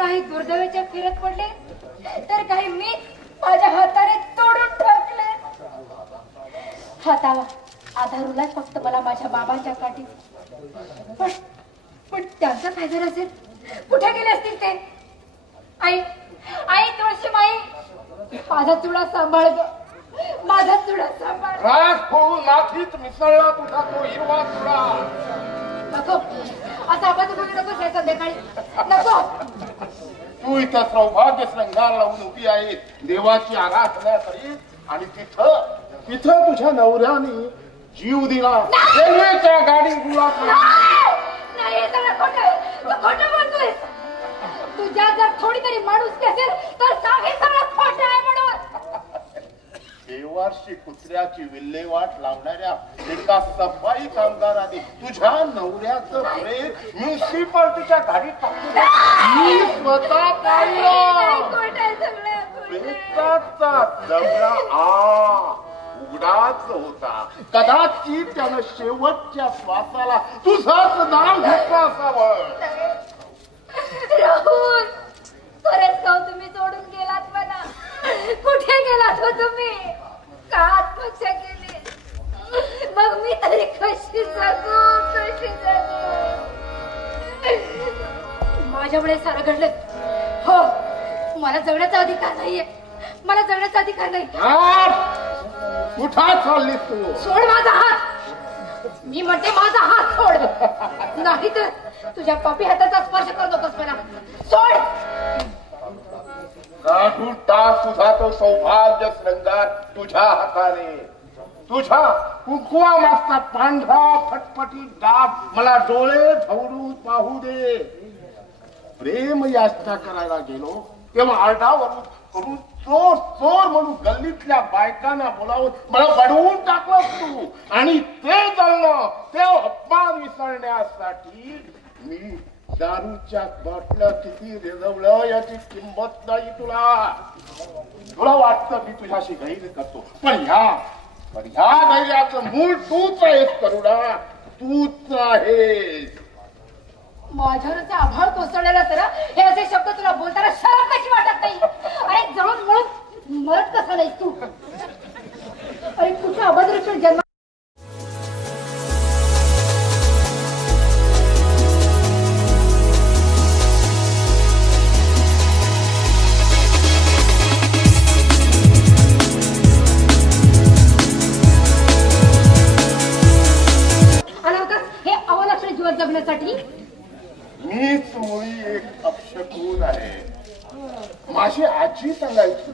काही दुर्दैवाच्या फिरत पडले तर काही मी माझ्या हाताने तोडून टाकले. हाताला आधार उरलाच फक्त मला माझ्या बाबांच्या काठी. पण त्यांचं काय झालं असेल? कुठे गेले असतील ते? आई आई तुळशीबाई, माझा चुडा सांभाळ ग, माझा चुडा सांभाळ. राग होऊन मातीत मिसळला तुझा तो हिरवा चुडा. नको असं आपण बोलू नको हे संध्याकाळी. नको. तू इथं सौभाग्य श्रंगार लावून उभी आहे देवाची आराधना करीत आणि तिथं तिथं तुझ्या नवऱ्याने जीव दिला रेल्वेच्या गाडी गुलाब. नाही हे सगळं खोटं आहे. तू खोटं बोलतोय. तुझ्या जर थोडी तरी माणूस असेल तर सांग हे सगळं खोटं आहे म्हणून. देवाशी कुत्र्याची विल्हेवाट लावणाऱ्या एका सफाई कामगाराने तुझ्या नवऱ्याचं प्रेम म्युन्सिपाल्टीच्या गाडीत टाकलं. मी स्वतः पाहिलं. खोटं आहे सगळं. प्रेताचा जबडा उघडाच होता. कदाचित त्यानं शेवटच्या श्वासाला तुझंच नाव घेतलं असावं. राहुल, परत का तुम्ही सोडून गेलात मला? कुठे गेलात हो तुम्ही? का आत्महत्या केली? मग मी तरी कशी जगू, कशी जगू? माझ्यामुळे सारं घडलं. हो, मला जगण्याचा अधिकार नाहीये. मला जगण्याचा अधिकार नाही. कुठं चाललीस तू? सोड माझा हात. मी म्हणते माझा हात सोड. नाही तर तुझ्या पापी हाताचा स्पर्श करू नकोस मला. सोड. काढून टाक तुझा तो सौभाग्य श्रंगार तुझ्या हाताने. तुझ्या कुंकुवा मागचा पांढरा फटफटी डाग मला डोळे ढवळून पाहू दे. प्रेम याचना करायला गेलो तेव्हा आरडावरून करून चोर चोर म्हणून गल्लीतल्या बायकांना बोलावून मला बडवून टाकलं तू. आणि ते जळणं ते अपमान विसरण्यासाठी मी दारूच्या बाटल्या किती रेजवलं याची किंमत नाही तुला. तुला वाटतं मी तुझ्याशी गैर करतो पण ह्या गैराचं मूळ तूच आहेस करुणा. तूच आहेस. माझ्यावरचा आभाळ कोसळलेला तर हे असे शब्द तुला बोलताना शरम कशी वाटत नाही? अरे जळून म्हणून मरत कसा नाहीस तू? अरे कुठे अभद्र जन्म. आला होतास हे अवलक्षण जीवन जगण्यासाठी? मीच मुळी एक अपशकून आहे. माझी आजी सांगायची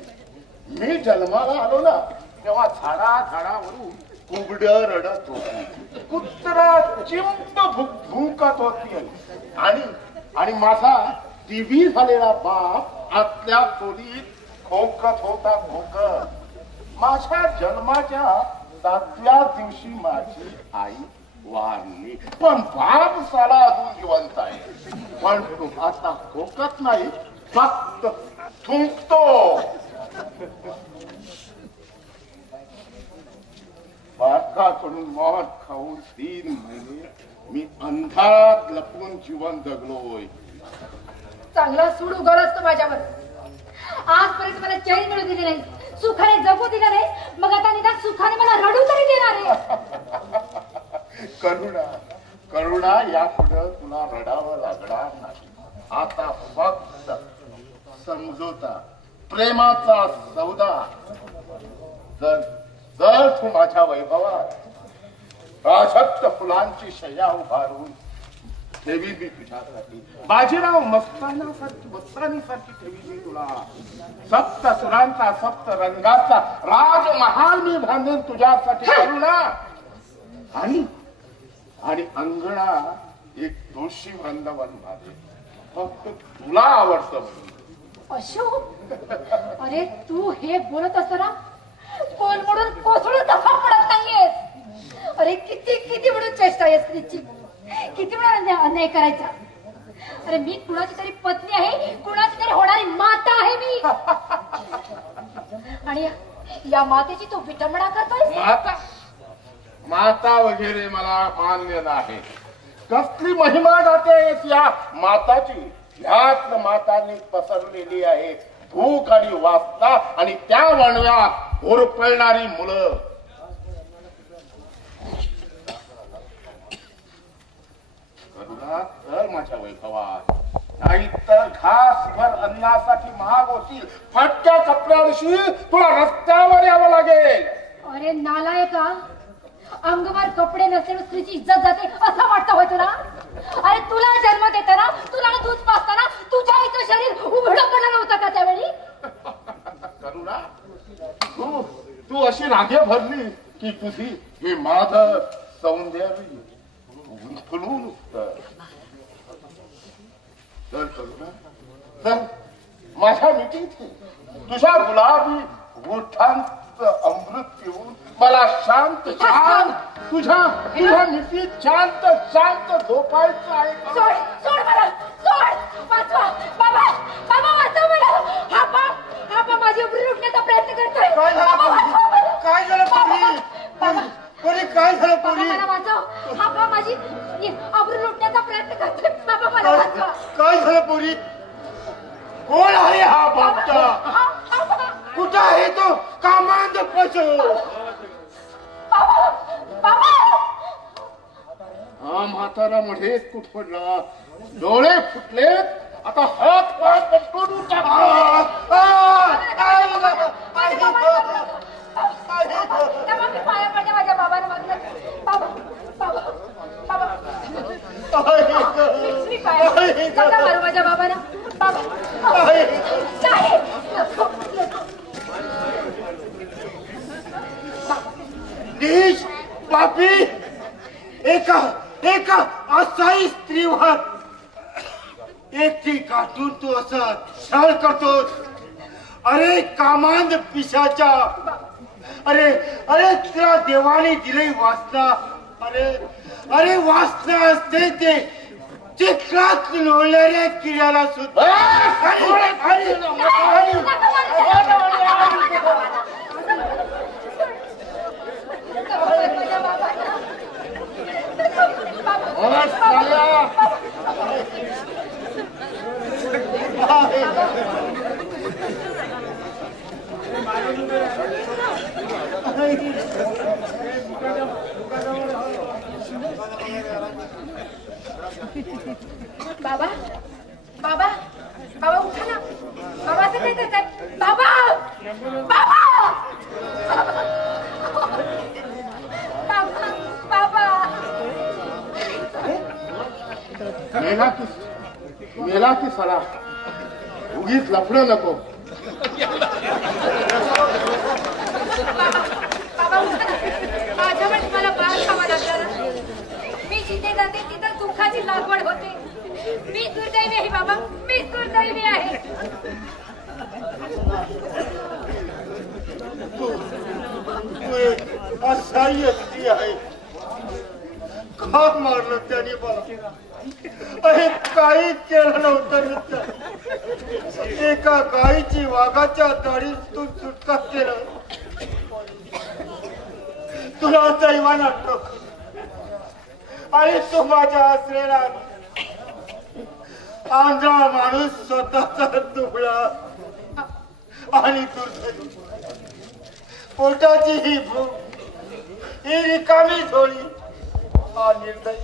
मी जन्माला आलो ना तेव्हा झाडावरून कुबड रडत होती, कुत्रा चिंब भुंकत होती आणि माझा टीव्ही झालेला बाप आतल्या खोलीत खोकत होता खोकत. माझ्या जन्माच्या 7व्या दिवशी माझी आई वारली पण बाप साला अजून जिवंत आहे. पण तू आता खोकत नाही फक्त थुंकतो. बापाकडून मॉट खाऊन 3 महिने मी अंधारात लपून जीवन जगलोय. चांगला सूड उगवला असतो माझ्यावर. आजपर्यंत मला चैन मिळू दिली नाही, सुखाने जगू दिलं नाही, मग आता निदान सुखाने मला रडू तरी देणार आहे. करुणा यापुढं तुला रडावं लागणार नाही. आता फक्त समजोता प्रेमाचा सौदा. जर तू माझ्या वैभवात प्राशक्त फुलांची शय्या उभारून ठेवी मी तुझ्यासाठी. बाजीराव मस्तानीसारखी ठेवी मी तुला. सप्त सुरांचा सप्त रंगाचा राजमहाल मी बांधेन तुझ्यासाठी करुणा. आणि अंगणा एक तुळशी वृंदावन माझे फक्त तुला आवडतं म्हणून. अशोक, अरे तू हे बोलत असताना कोण म्हणून कोसळून कसा पडत नाहीयेस? अरे किती किती म्हणून चेष्टा आहे स्त्रीची, किती वेळा अन्याय करायचा. अरे मी कुणाची तरी पत्नी आहे, कुणाची तरी होणारी माता आहे मी. आणि या मातेची तू विटंबना करतोय. माता वगैरे मला मान्य नाही. कसली महिमा गातेस या माताची? ह्याच माताने पसरलेली आहे भूक आणि वासना आणि त्या वणव्यात होरपळणारी मुलं. करुणा तर माझ्या वैभवात, नाहीतर घासभर अन्नासाठी महाग होतील. फाटक्या कपड्यांशी तुला रस्त्यावर यावं लागेल. अरे नालायका, अंगभर कपडे नसलेली स्त्रीची इज्जत जाते असं वाटतं होय तुला? अरे तुला जन्म देताना, तुला दूध पाजताना तुझ्या इथं शरीर उघडं पडलं नव्हतं का त्यावेळी? करुणा, तू अशी रागे भरली की तुझी हे माधव सौंदर्य उलथलून चल करुणा, चल माझ्या मिठीत तुझ्या गुलाबी ओठांचं अमृत पिऊन मला शांत शांत तुझ्या मिठीत शांत शांत झोपायचं आहे. सोड सोड मला, सोड, वाचवा बाबा, बाबा वाचव मला. हा बाप माझी उभरी लुटण्याचा प्रयत्न करतोय. काय झालं बाबा, वाचव मला. काय झालं पोरी? बाबा, पोरी काय झालं बाबा पोरी? मला वाचव. हा बाप माझी उभरी लुटण्याचा प्रयत्न करतोय. बाबा मला वाचवा. काय झालं पोरी? कोण आहे हा बापटा? कुठं आहे तो कामांध पशु? हा म्हातारा मध्ये कुठ पडला, डोळे फुटलेत, आता हात पाय पटकून पाया पडल्या माझ्या बाबाने मागणं. बाबा बाबा बाबा मी पाया नका मारू माझ्या बाबाला. बाबा नाही. नीच पापी, एका असाई स्त्रीवर एकटी काटून तू असं छळ करतोस. अरे कामांध पिशाच्या, अरे तुला देवाने दिली वासना. अरे वासना असते ते चिखलात लोळणाऱ्या किड्याला सुद्धा. बाबा बाबा बाबा उठा ना. बाबा असं काय करतात? बाबा बाबा बाबा मेला की सला उगीच लफडं नको. बाबा उठा ना. माझ्यावर तुम्हाला बाळ खावा लागला ना. मी जिथे जाते तिथं दुःखाची लागवड होते. मी दुर्दैवी आहे बाबा, मी दुर्दैवी आहे. असह्य स्त्री आहे. का मारलं त्याने मला? अरे काही केलं नव्हतं मित्र. एका गायीची वाघाच्या दाढीतून सुटका केलं. तुला दैवान आठवत. आणि तू माझ्या आश्रयाला आंधळा माणूस स्वतःचा दुबळा आणि दुर्दैवी. पोटाची ही भूक, ही रिकामी झोळी, हा निर्दयी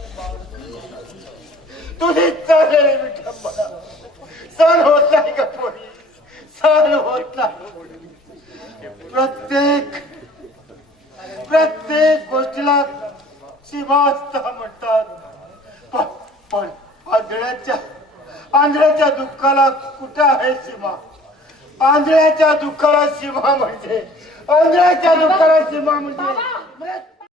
तुझी चाललेली विठंबना सहन होत नाही का पोरी? सहन होत नाही. प्रत्येक गोष्टीला सीमा असता म्हणतात. पण आंधळ्याच्या दुःखाला कुठं आहे सीमा? आंधळ्याच्या दुःखाला सीमा म्हणजे, आंधळ्याच्या दुःखाला सीमा म्हणजे